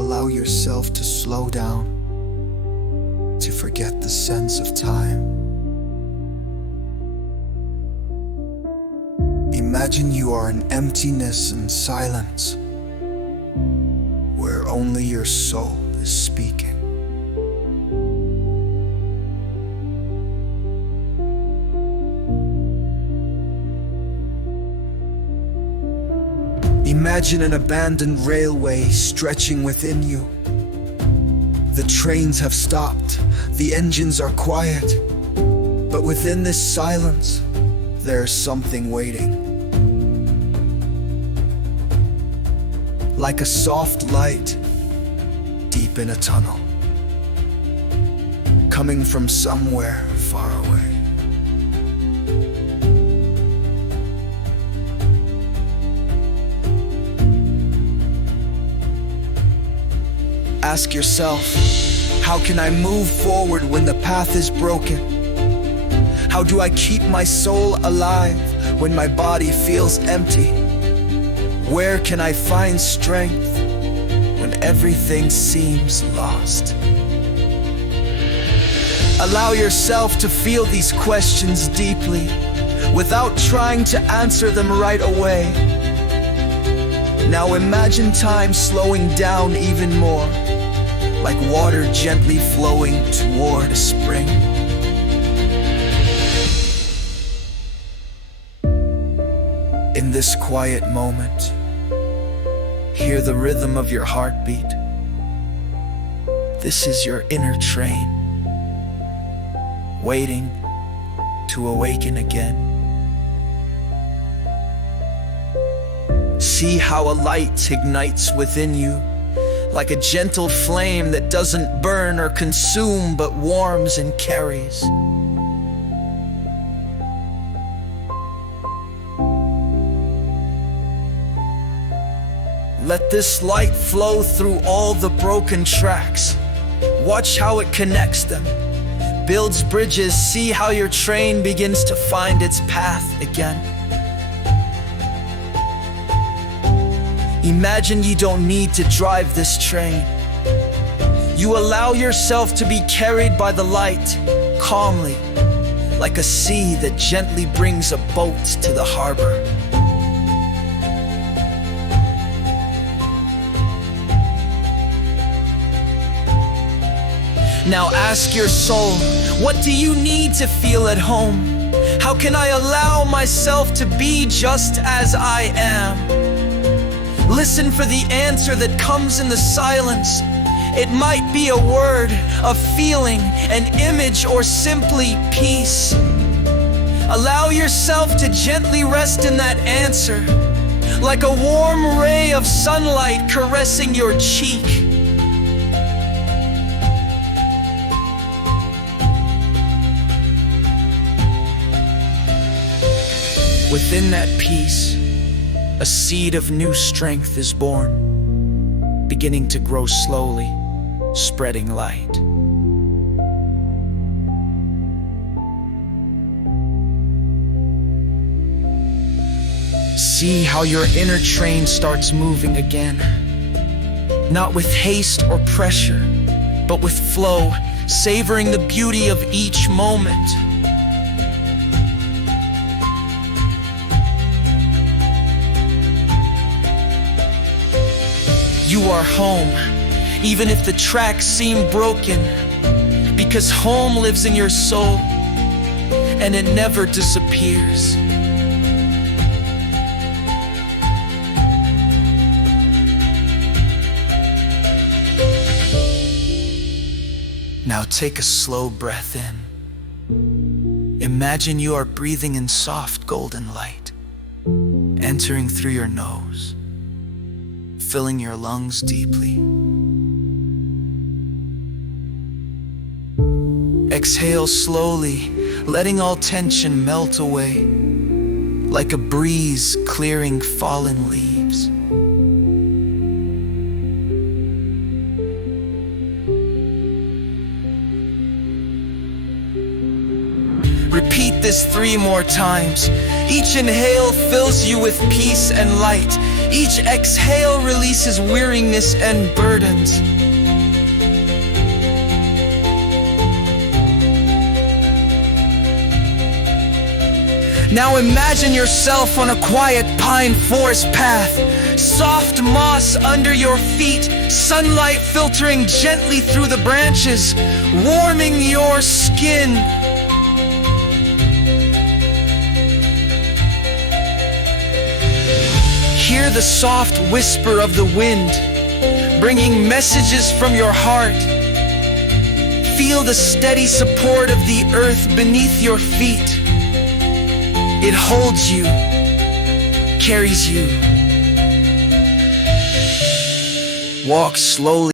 Allow yourself to slow down, to forget the sense of time. Imagine you are in emptiness and silence, where only your soul is speaking. Imagine an abandoned railway stretching within you. The trains have stopped, the engines are quiet, but within this silence, there's something waiting. Like a soft light deep in a tunnel, coming from somewhere far away. Ask yourself, how can I move forward when the path is broken? How do I keep my soul alive when my body feels empty? Where can I find strength when everything seems lost? Allow yourself to feel these questions deeply, without trying to answer them right away. Now imagine time slowing down even more, like water gently flowing toward a spring. In this quiet moment, hear the rhythm of your heartbeat. This is your inner train, waiting to awaken again. See how a light ignites within you, like a gentle flame that doesn't burn or consume but warms and carries. Let this light flow through all the broken tracks. Watch how it connects them, builds bridges. See how your train begins to find its path again. Imagine you don't need to drive this train. You allow yourself to be carried by the light, calmly, like a sea that gently brings a boat to the harbor. Now ask your soul, what do you need to feel at home? How can I allow myself to be just as I am? Listen for the answer that comes in the silence. It might be a word, a feeling, an image, or simply peace. Allow yourself to gently rest in that answer, like a warm ray of sunlight caressing your cheek. Within that peace, a seed of new strength is born, beginning to grow slowly, spreading light. See how your inner train starts moving again, not with haste or pressure, but with flow, savoring the beauty of each moment. You are home, even if the tracks seem broken, because home lives in your soul, and it never disappears. Now take a slow breath in. Imagine you are breathing in soft golden light, entering through your nose, filling your lungs deeply. Exhale slowly, letting all tension melt away, like a breeze clearing fallen leaves. Repeat this 3 more times. Each inhale fills you with peace and light. Each exhale releases weariness and burdens. Now imagine yourself on a quiet pine forest path. Soft moss under your feet, sunlight filtering gently through the branches, warming your skin. Hear the soft whisper of the wind, bringing messages from your heart. Feel the steady support of the earth beneath your feet. It holds you, carries you. Walk slowly.